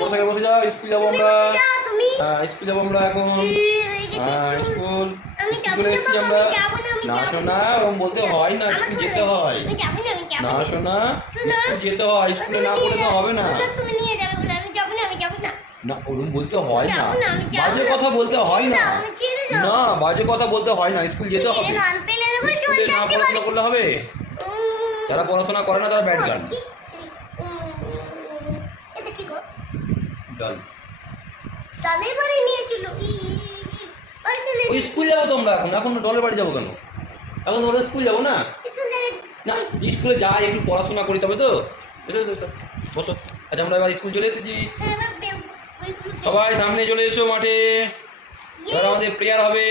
বসে বসে যাও, স্কুল যাবো আমরা। হ্যাঁ, স্কুল যাবো আমরা এখন। হ্যাঁ, স্কুল চলে এসেছি আমরা। না শোনা, ওরকম বলতে হয় না, স্কুল যেতে হয়। না শোনা, স্কুল যেতে হয়, স্কুলে না পড়লে তো হবে না। না, ওরকম বলতে হয় না, বাজে কথা বলতে হয় না। না, বাজে কথা বলতে হয় না, স্কুল যেতে হবে। স্কুলে না পড়াশোনা করলে হবে? যারা পড়াশোনা করে না তারা ব্যাড গার্ল। ডাল ওই স্কুল যাবো তো আমরা এখন। এখন ডলের বাড়ি যাবো কেন? এখন তোমরা স্কুল যাবো না? না, স্কুলে যাই, একটু পড়াশোনা করি তবে তো। বসো। আচ্ছা, আমরা এবার স্কুল চলে এসেছি। সবাই সামনে চলে এসো মাঠে। এবার আমাদের প্রেয়ার হবে।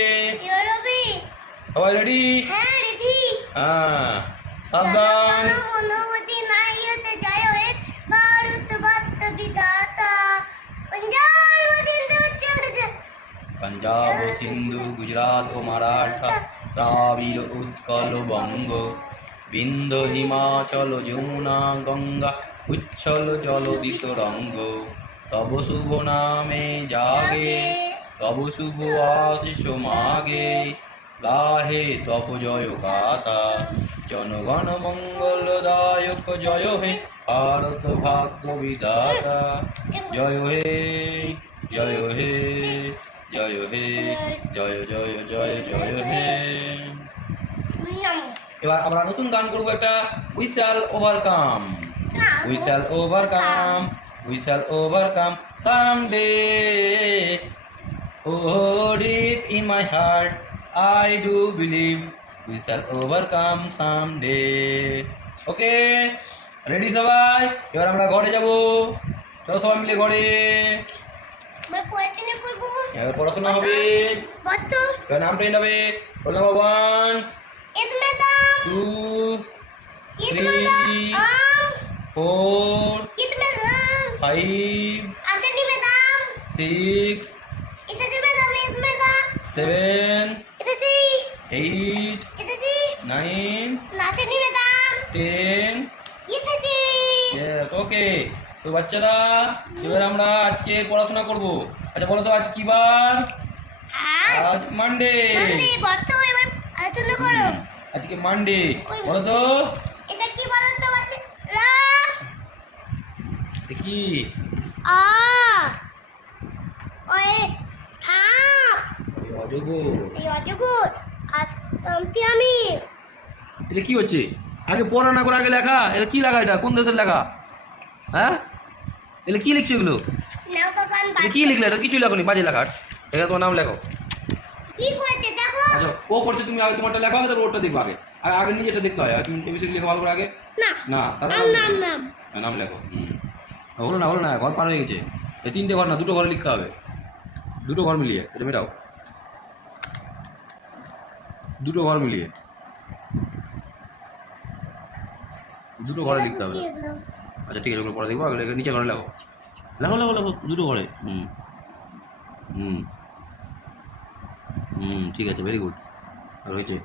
সবাই রেডি? হ্যাঁ, সাবধান। पंजाब सिंधु गुजरात मराठा द्राविड़ उत्कल बंग बिंद हिमाचल यमुना गंगा उच्छल जलदित रंग तब शुभ नामे जागे तब शुभ आशीष मागे गाहे तब जय गाथा जनगण मंगलदायक जय हे भारत भाग्य विधाता जय हे जय हे जय हे जय जय जय जय हे। এবার আমরা নতুন গান করব একটা, we shall overcome, we shall overcome, we shall overcome someday. O deep in my heart I do believe we shall overcome someday. Okay, ready সবাই? এবার আমরা ঘরে যাব। চলো সবাই মিলে ঘরে। এবার পড়াশোনা হবে। এবার নাম ট্রেন হবে। Roll number 1 2 3 4 5 6 7 8 9 10। ওকে, তো বাচ্চারা এবার আমরা আজকে পড়াশোনা করব। আচ্ছা বলো তো আজ কি বার? আজ মানডে। আজকে মানডে, বলো তো এটা কি বলো তো বাচ্চারা? কি? অজগর। আমি এটা কি হচ্ছে? আগে পড়া না করে আগে লেখা। এটা কি লেখা? এটা কোন দেশের লেখা? হ্যাঁ, এটা কি লিখছো এগুলো? এটা কি লিখলে? এটা কিছু লেখো নি, বাজে লেখা। এটা তোমার নাম লেখো। কি করেছে দেখো। আচ্ছা, ও করছে, তুমি আগে তোমারটা লেখো, আগে তারপর ওরটা দেখবো। আগে আগে নিজেটা দেখতে হয়। তুমি এবিসিডি লেখো ভালো করে আগে। না, তারপর নাম লেখো। হলো না, হলো না, ঘর পার হয়ে গেছে। এই 3টে ঘর না, 2টো ঘরে লিখতে হবে। 2টো ঘর মিলিয়ে এটা মেটাও। 2টো ঘর মিলিয়ে 2টো ঘরে লিখতে হবে। আচ্ছা ঠিক আছে, ওগুলো পরে দেখবো। আগে নিচে ঘরে লেখো, লেখো লেখো লেখো 2টো ঘরে। ঠিক আছে, ভেরি গুড। আর হয়েছে।